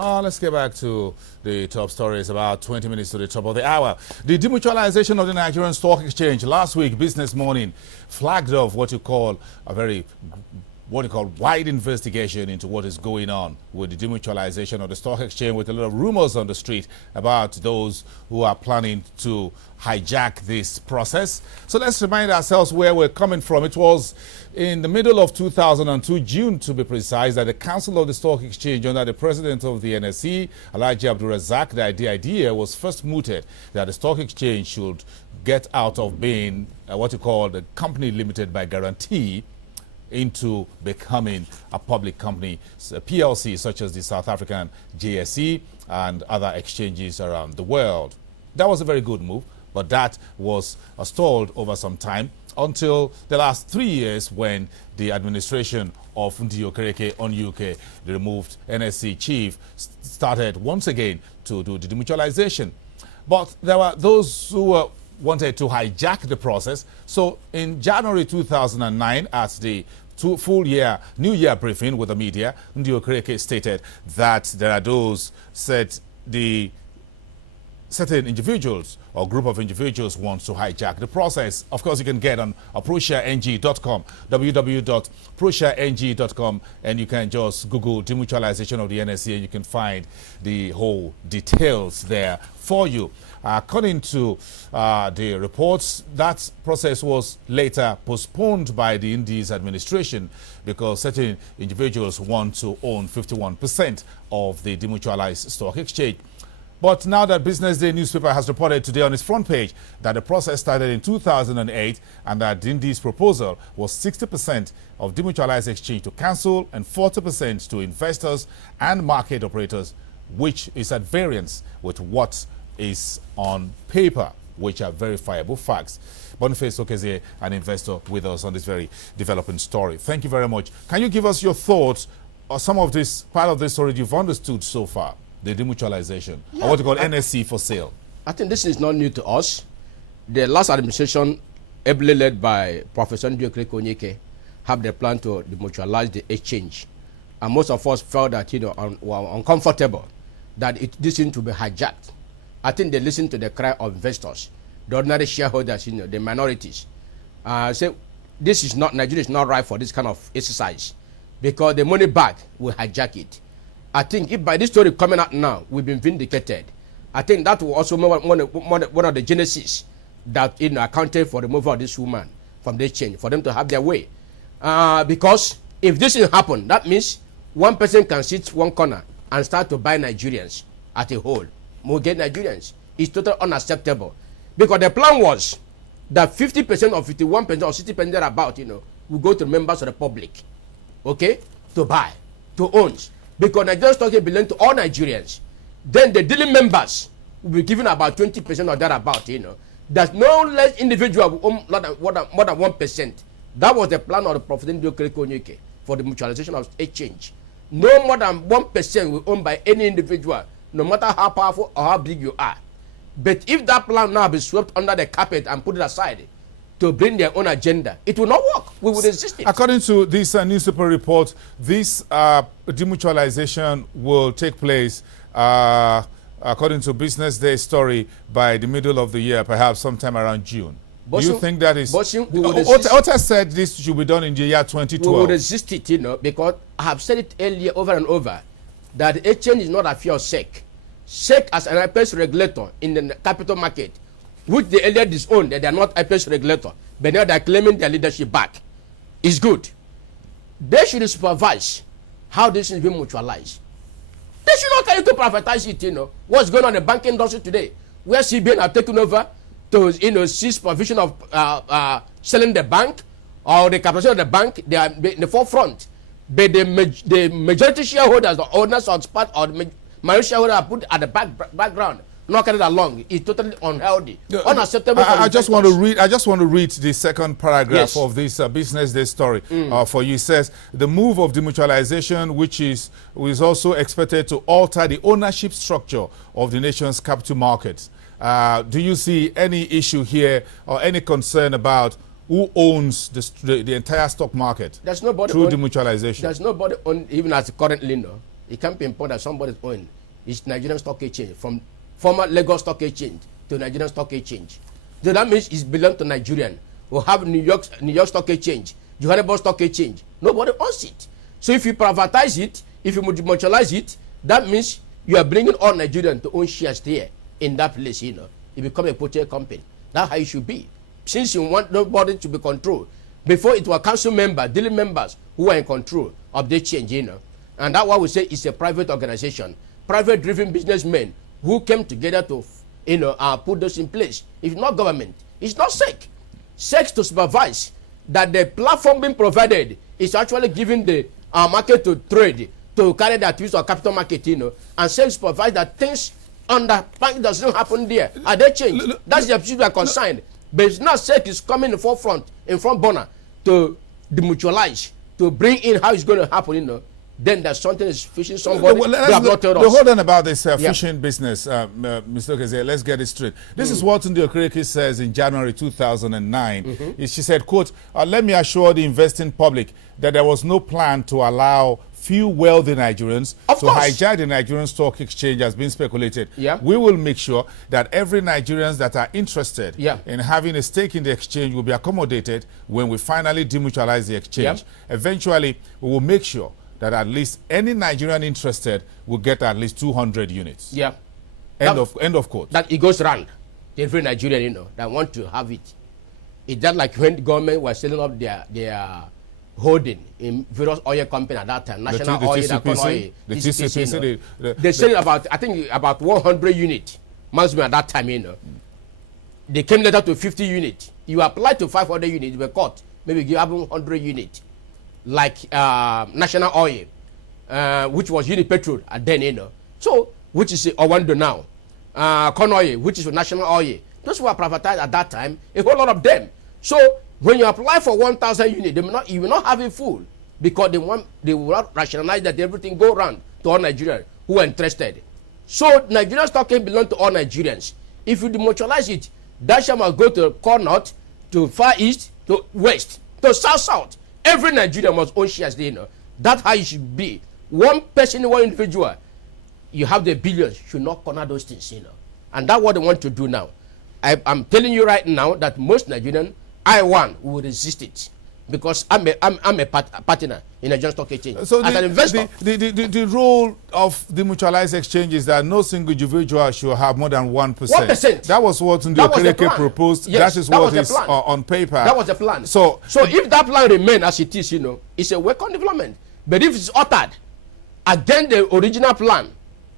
Let's get back to the top stories. About 20 minutes to the top of the hour. The demutualization of the Nigerian Stock Exchange. Last week, Business Morning flagged off what you call wide investigation into what is going on with the demutualization of the stock exchange, with a lot of rumors on the street about those who are planning to hijack this process. So let's remind ourselves where we're coming from. It was in the middle of 2002, June to be precise, that the Council of the Stock Exchange, under the president of the NSE, Alhaji Abdulrazak, the idea was first mooted that the stock exchange should get out of being what you call the company limited by guarantee into becoming a public company, a PLC, such as the South African JSE and other exchanges around the world. That was a very good move, but that was stalled over some time until the last 3 years, when the administration of Ndi Okereke on UK, the removed NSE chief, started once again to do the demutualization. But there were those who wanted to hijack the process. So in January 2009, at the New Year briefing with the media, Ndi Okereke stated that there are those certain individuals or group of individuals want to hijack the process. Of course, you can get on ProShareNG.com, www.ProShareNG.com, and you can just Google demutualization of the NSE and you can find the whole details there for you. According to the reports, that process was later postponed by the Indies administration because certain individuals want to own 51% of the demutualized stock exchange. But now that Business Day newspaper has reported today on its front page that the process started in 2008 and that Dindi's proposal was 60% of demutualized exchange to council and 40% to investors and market operators, which is at variance with what is on paper, which are verifiable facts. Boniface Okezie, an investor with us on this very developing story. Thank you very much. Can you give us your thoughts or some of this, part of this story you've understood so far? The demutualization, or what you call NSE for sale. I think this is not new to us. The last administration, ably led by Professor Ndi Okereke Onyeke, have the plan to demutualize the exchange. And most of us felt that, were uncomfortable that this seemed to be hijacked. I think they listened to the cry of investors, the ordinary shareholders, the minorities. Say, this is not, Nigeria is not right for this kind of exercise because the money bag will hijack it. I think if by this story coming out now, we've been vindicated. I think that will also be one of the genesis that accounted for the removal of this woman from the exchange, for them to have their way. Because if this will happen, that means one person can sit one corner and start to buy Nigerians at a whole. Get Nigerians. It's totally unacceptable. Because the plan was that 50% or 51% or 60% thereabout, will go to members of the public, okay, to buy, to own. Because Nigerian stock belong to all Nigerians. Then the dealing members will be given about 20% or thereabout, That no less individual will own more than 1%. That was the plan of the Professor Ndi Okereke Onyeke for the mutualization of exchange. No more than 1% will owned by any individual, no matter how powerful or how big you are. But if that plan now be swept under the carpet and put it aside to bring their own agenda, it will not work. We would resist it. According to this newspaper report, this demutualization will take place, according to Business Day story, by the middle of the year, perhaps sometime around June. Do you think that is... Ota said this should be done in the year 2012. We will resist it, because I have said it earlier over and over, that the exchange is not a fear of SEC. SEC as an IPS regulator in the capital market, which they earlier disowned, that they are not IPS regulator, but now they are claiming their leadership back, is good. They should supervise how this is being mutualized. They should not carry to privatize it, What's going on in the banking industry today, where CBN have taken over to, seize provision of selling the bank or the capitalization of the bank. They are in the forefront. But the majority shareholders, the owners or part or the minority shareholders are put at the background, not carried along. It's totally unhealthy, unacceptable. I just want to read the second paragraph of this Business Day story for you. It says the move of demutualization, which is also expected to alter the ownership structure of the nation's capital markets. Do you see any issue here or any concern about who owns the entire stock market? There's nobody through demutualization. There's nobody on, even as currently, It can't pinpoint that somebody's own. It's Nigerian Stock Exchange, from former Lagos Stock Exchange to Nigerian Stock Exchange. So that means it belongs to Nigerian. We have New York Stock Exchange, Johannesburg Stock Exchange. Nobody owns it. So if you privatize it, if you mutualize it, that means you are bringing all Nigerians to own shares there in that place, you know. It become a portrait company. That's how it should be. Since you want nobody to be controlled, before it was council members, daily members who were in control of the change, you know. And that's why we say it's a private organization, private-driven businessmen who came together to, you know, put those in place. It's not government. It's not SEC. SEC to supervise that the platform being provided is actually giving the market to trade, to carry the activities of capital market, you know, and SEC supervise that things on the bank doesn't happen there. Are they changed? That's the issue we are concerned. But it's not SEC is coming in the forefront, in front burner, to demutualize, to bring in how it's going to happen, you know. Then there's something is fishing somebody. Hold on about this fishing business, Mr. Okezie. Let's get it straight. This is what Ndi Okereke says in January 2009. She said, quote, let me assure the investing public that there was no plan to allow few wealthy Nigerians to hijack the Nigerian Stock Exchange as being speculated. We will make sure that every Nigerians that are interested in having a stake in the exchange will be accommodated when we finally demutualize the exchange. Eventually, we will make sure that at least any Nigerian interested will get at least 200 units. End of quote. That it goes round. Every Nigerian, you know, that want to have it. It's just like when the government was selling up their holding in various oil companies at that time. National Oil, TCPC, the TCPC, you know. They selling about, I think, about 100 units. Must be at that time, you know. They came later to 50 units. You applied to 500 units, you were caught. Maybe you have 100 units. Like National Oil, which was Unipetrol at then, you know. So, which is Owando now. Corn Oil, which is National Oil. Those who were privatized at that time, a whole lot of them. So, when you apply for 1,000 units, you will not have it full because they will not rationalize that everything go around to all Nigerians who are interested. So, Nigerian stock can belong to all Nigerians. If you demutualize it, that shall must go to core north, to far east, to west, to south. Every Nigerian must own shares, you know. That's how it should be. One person, one individual, you have the billions, should not corner those things, you know. And that's what they want to do now. I'm telling you right now that most Nigerians, will resist it. Because I'm a partner in a Nigerian Stock Exchange. So as an investor. The rule of the mutualized exchange is that no single individual should have more than 1%. 1%. That was what Ndi Okereke proposed. Yes, that is what is on paper. That was the plan. So if that plan remains as it is, you know, it's a welcome development. But if it's altered against the original plan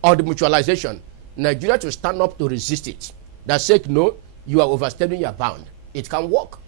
of the mutualization, Nigeria will stand up to resist it. That said, no, you are overstepping your bound. It can work.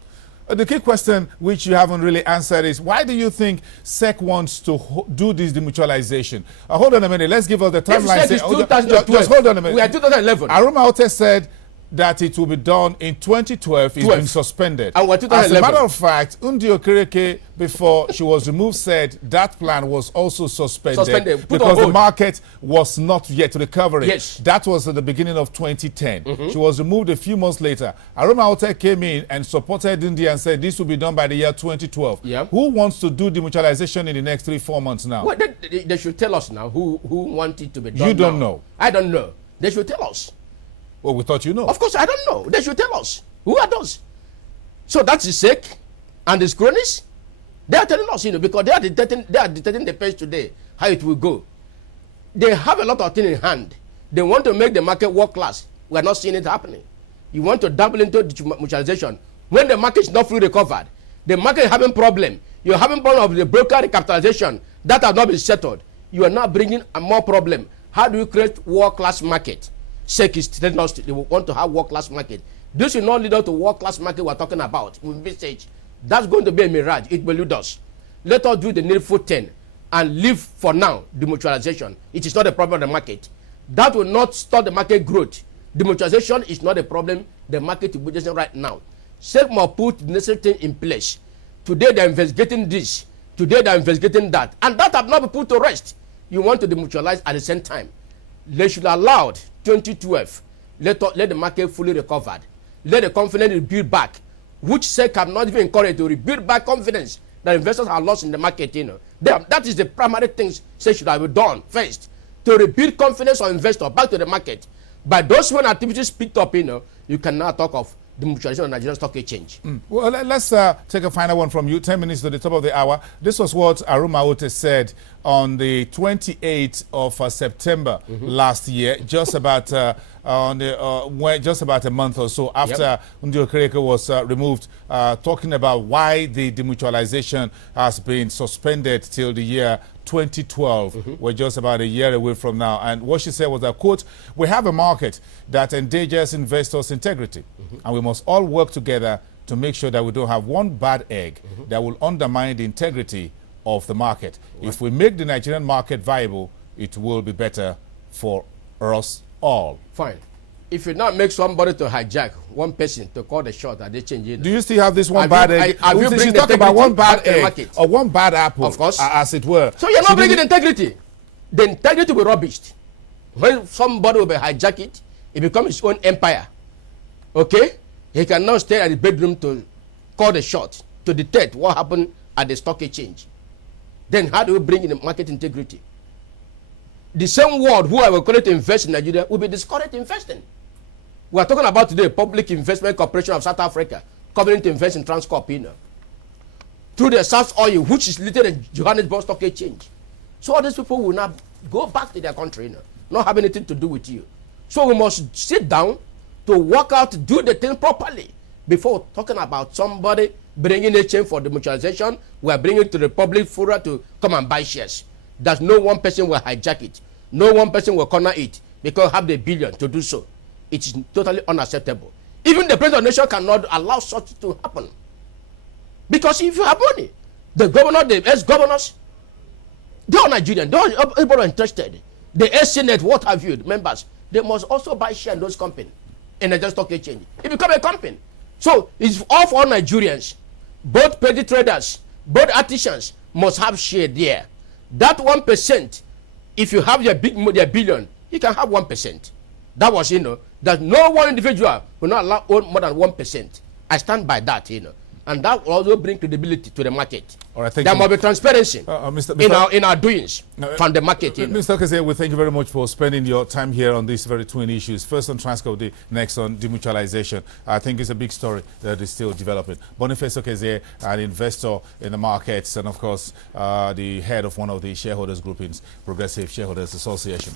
The key question which you haven't really answered is, why do you think SEC wants to do this demutualization? Hold on a minute. Let's give us the timeline. Just hold on a minute. We are 2011. Aroma Ote said that it will be done in 2012. It's been suspended. And we're 2011. As a matter of fact, Ndi Okereke, before she was removed, said that plan was also suspended because the market was not yet recovering. Yes. That was at the beginning of 2010. She was removed a few months later. Aroma Ote came in and supported Ndi and said this will be done by the year 2012. Who wants to do demutualization in the next 3-4 months now? Well, they should tell us now who wants it to be done. You don't know. I don't know. They should tell us. Well, we thought you know. Of course, I don't know. They should tell us. Who are those? So that's the SEC and the cronies. They are telling us, you know, because they are dictating the pace today, how it will go. They have a lot of things in hand. They want to make the market world class. We are not seeing it happening. You want to double into mutualization. When the market is not fully recovered, the market is having problem. You're having problem of the broker recapitalization that has not been settled. You are now bringing a more problem. How do you create world class market? SEC is telling us they want to have world-class market. This will not lead us to world-class market we're talking about. We envisage that's going to be a mirage. It will lead us. Let us do the needful thing and leave for now demutualization. It is not a problem of the market. That will not stop the market growth. Demutualization is not a problem. The market is business right now. SEC must put the necessary thing in place. Today they're investigating this. Today they're investigating that. And that have not been put to rest. You want to demutualize at the same time. They should allow 2012. Let the market fully recovered. Let the confidence rebuild back, which SEC have not even encouraged to rebuild back confidence that investors are lost in the market, that is the primary things say should have been done first to rebuild confidence of investor back to the market. By those when activities picked up, you can now talk of the mutualization of Nigerian Stock Exchange. Well, let's take a final one from you. 10 minutes to the top of the hour. This was what Aruma Ote said on the 28th of September last year, just about just about a month or so after Ndi Okereke was removed, talking about why the demutualization has been suspended till the year 2012. We're just about a year away from now. And what she said was that, quote, "We have a market that endangers investors' integrity, and we must all work together to make sure that we don't have one bad egg that will undermine the integrity of the market. If we make the Nigerian market viable, it will be better for us all." Fine. If you not make somebody to hijack one person to call the shot that they change it. Do you still have this one bad egg? She's talking about one bad egg or one bad apple, of course, as it were. So you're not bringing integrity. The integrity will be rubbished. When somebody will be hijack it, it becomes his own empire. Okay? He can now stay at the bedroom to call the shot, to detect what happened at the stock exchange. Then how do we bring in the market integrity? The same world who are going to invest in Nigeria will be discouraged investing. We are talking about today Public Investment Corporation of South Africa coming to invest in Transcorp through the South Oil, which is listed in Johannesburg Stock Exchange. So all these people will now go back to their country, not have anything to do with you. So we must sit down to work out, do the thing properly before talking about somebody bringing a change for the mutualization. We are bringing it to the public fora to come and buy shares. That no one person will hijack it. No one person will corner it because have the billion to do so. It is totally unacceptable. Even the president of the nation cannot allow such to happen. Because if you have money, the governor, the ex-governors, they are Nigerian. They are everybody interested. The ex-senate, what have you, members, they must also buy share in those companies in the stock exchange. It become a company. So it's all for all Nigerians. Both petty traders, both artisans must have share there. That 1%, if you have your billion, you can have 1%. That was, that no one individual will not allow own more than 1%. I stand by that, and that will also bring credibility to the market. All right, thank there you. must be transparency in our doings from the market. Mr. Okezie, we thank you very much for spending your time here on these very twin issues. First on Transcorp, next on demutualization. I think it's a big story that is still developing. Boniface Okezie, an investor in the markets, and of course, the head of one of the shareholders groupings, Progressive Shareholders Association.